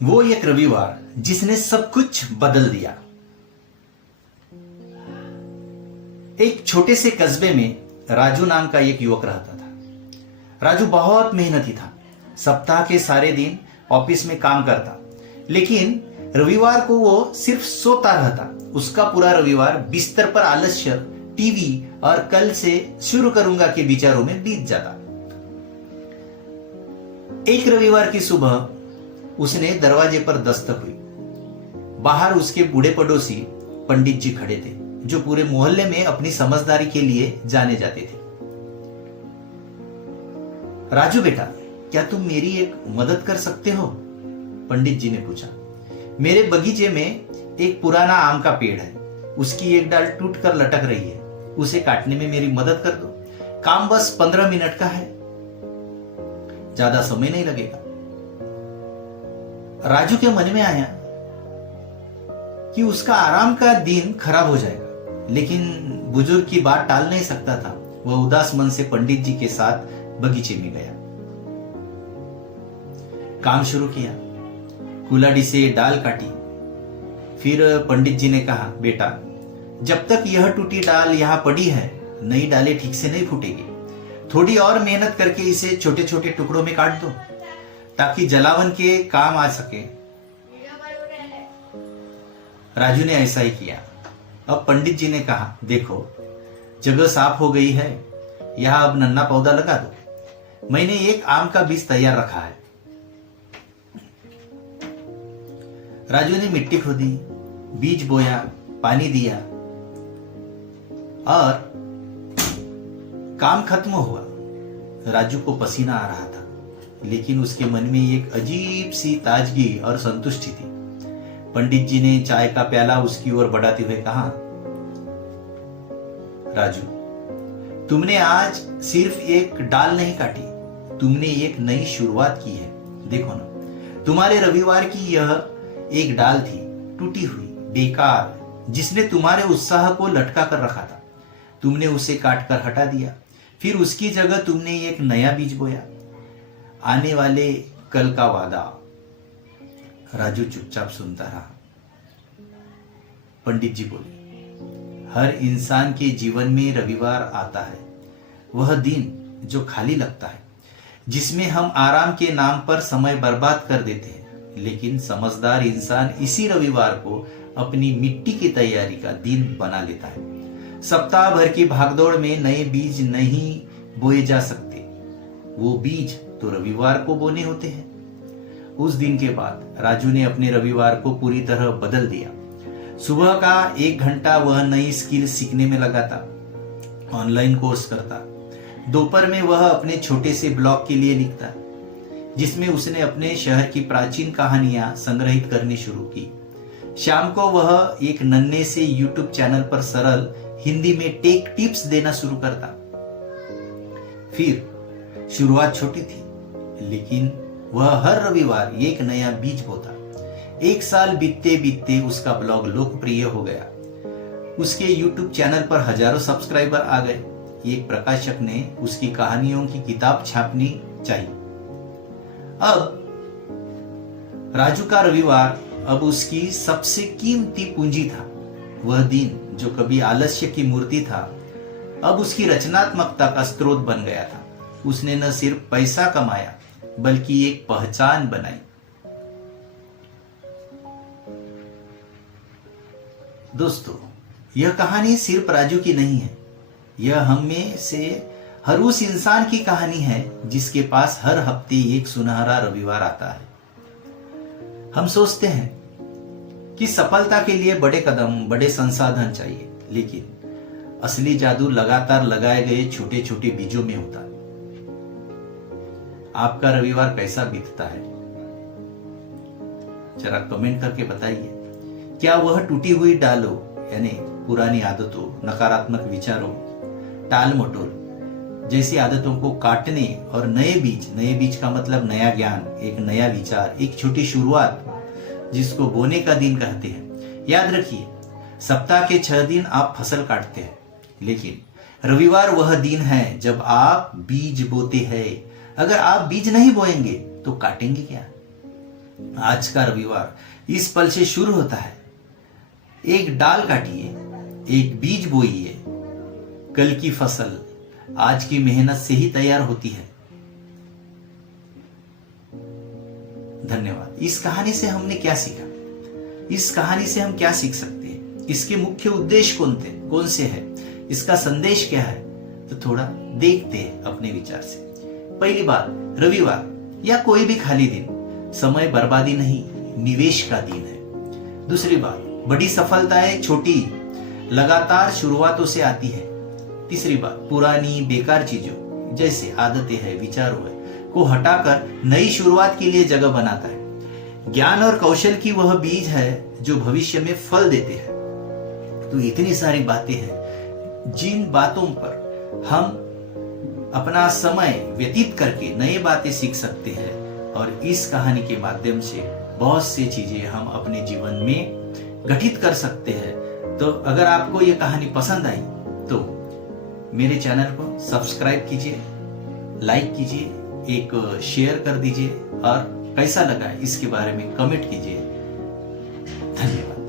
वो एक रविवार जिसने सब कुछ बदल दिया। एक छोटे से कस्बे में राजू नाम का एक युवक रहता था। राजू बहुत मेहनती था। सप्ताह के सारे दिन ऑफिस में काम करता, लेकिन रविवार को वो सिर्फ सोता रहता। उसका पूरा रविवार बिस्तर पर आलस्य, टीवी और कल से शुरू करूंगा के विचारों में बीत जाता। एक रविवार की सुबह उसने दरवाजे पर दस्तक हुई। बाहर उसके बूढ़े पड़ोसी पंडित जी खड़े थे, जो पूरे मोहल्ले में अपनी समझदारी के लिए जाने जाते थे। राजू बेटा, क्या तुम मेरी एक मदद कर सकते हो? पंडित जी ने पूछा। मेरे बगीचे में एक पुराना आम का पेड़ है, उसकी एक डाल टूटकर लटक रही है। उसे काटने में मेरी मदद कर दो। काम बस 15 मिनट का है, ज्यादा समय नहीं लगेगा। राजू के मन में आया कि उसका आराम का दिन खराब हो जाएगा, लेकिन बुजुर्ग की बात टाल नहीं सकता था। वह उदास मन से पंडित जी के साथ बगीचे में गया। काम शुरू किया, कुल्हाड़ी से डाल काटी। फिर पंडित जी ने कहा, बेटा, जब तक यह टूटी डाल यहां पड़ी है, नई डालें ठीक से नहीं फूटेगी। थोड़ी और मेहनत करके इसे छोटे छोटे टुकड़ों में काट दो, ताकि जलावन के काम आ सके। राजू ने ऐसा ही किया। अब पंडित जी ने कहा, देखो, जगह साफ हो गई है, यहां अब नन्ना पौधा लगा दो। मैंने एक आम का बीज तैयार रखा है। राजू ने मिट्टी खोदी, बीज बोया, पानी दिया और काम खत्म हुआ। राजू को पसीना आ रहा था, लेकिन उसके मन में एक अजीब सी ताजगी और संतुष्टि थी। पंडित जी ने चाय का प्याला उसकी ओर बढ़ाते हुए कहा, राजू, तुमने आज सिर्फ एक डाल नहीं काटी, तुमने एक नई शुरुआत की है। देखो ना, तुम्हारे रविवार की यह एक डाल थी, टूटी हुई, बेकार, जिसने तुम्हारे उत्साह को लटका कर रखा था। तुमने उसे काट कर हटा दिया, फिर उसकी जगह तुमने एक नया बीज बोया। आने वाले कल का वादा। राजू चुपचाप सुनता रहा। पंडित जी बोले, हर इंसान के जीवन में रविवार आता है, वह दिन जो खाली लगता है, जिसमें हम आराम के नाम पर समय बर्बाद कर देते हैं। लेकिन समझदार इंसान इसी रविवार को अपनी मिट्टी की तैयारी का दिन बना लेता है। सप्ताह भर की भागदौड़ में नए बीज नहीं बोए जा सकते, वो बीज तो रविवार को बोने होते हैं। उस दिन के बाद राजू ने अपने रविवार को पूरी तरह बदल दिया। सुबह का 1 घंटा वह नई स्किल सीखने में लगाता, ऑनलाइन कोर्स करता। दोपहर में वह अपने छोटे से ब्लॉग के लिए लिखता, जिसमें उसने अपने शहर की प्राचीन कहानियां संग्रहित करनी शुरू की। शाम को वह एक नन्हे से यूट्यूब चैनल पर सरल हिंदी में टेक टिप्स देना शुरू करता। फिर शुरुआत छोटी थी, लेकिन वह हर रविवार एक नया बीज बोता। 1 साल बीतते बीतते उसका ब्लॉग लोकप्रिय हो गया। उसके यूट्यूब चैनल पर हजारों सब्सक्राइबर आ गए। एक प्रकाशक ने उसकी कहानियों की किताब छापनी चाहिए। अब राजू का रविवार अब उसकी सबसे कीमती पूंजी था। वह दिन जो कभी आलस्य की मूर्ति था, अब उसकी रचनात्मकता का स्रोत बन गया था। उसने न सिर्फ पैसा कमाया, बल्कि एक पहचान बनाई। दोस्तों, यह कहानी सिर्फ राजू की नहीं है, यह हम में से हर उस इंसान की कहानी है जिसके पास हर हफ्ते एक सुनहरा रविवार आता है। हम सोचते हैं कि सफलता के लिए बड़े कदम, बड़े संसाधन चाहिए, लेकिन असली जादू लगातार लगाए गए छोटे छोटे बीजों में होता है। आपका रविवार कैसा बीतता है? जरा कमेंट करके बताइए। क्या वह टूटी हुई डालों, यानी पुरानी आदतों, नकारात्मक विचारों, टाल मटोल जैसी आदतों को काटने और नए बीज का मतलब नया ज्ञान, एक नया विचार, एक छोटी शुरुआत, जिसको बोने का दिन कहते हैं। याद रखिए, सप्ताह के 6 दिन आप फसल काटते हैं, लेकिन रविवार वह दिन है जब आप बीज बोते हैं। अगर आप बीज नहीं बोएंगे तो काटेंगे क्या? आज का रविवार इस पल से शुरू होता है। एक डाल काटिए, एक बीज बोइए। कल की फसल आज की मेहनत से ही तैयार होती है। धन्यवाद। इस कहानी से हमने क्या सीखा? इस कहानी से हम क्या सीख सकते हैं? इसके मुख्य उद्देश्य कौन से है? इसका संदेश क्या है? तो थोड़ा देखते हैं अपने विचार से। पहली बात, रविवार या कोई भी खाली दिन समय बर्बादी नहीं, निवेश का दिन है। दूसरी बात, बड़ी सफलताएं छोटी लगातार शुरुआतों से आती है। तीसरी बात, पुरानी बेकार चीजों जैसे आदतें हैं, विचारों है को हटाकर नई शुरुआत के लिए जगह बनाता है। ज्ञान और कौशल की वह बीज है जो भविष्य में फल देते हैं। तो इतनी सारी बातें हैं जिन बातों पर हम अपना समय व्यतीत करके नई बातें सीख सकते हैं, और इस कहानी के माध्यम से बहुत सी चीजें हम अपने जीवन में गठित कर सकते हैं। तो अगर आपको ये कहानी पसंद आई तो मेरे चैनल को सब्सक्राइब कीजिए, लाइक कीजिए, एक शेयर कर दीजिए, और कैसा लगा इसके बारे में कमेंट कीजिए। धन्यवाद।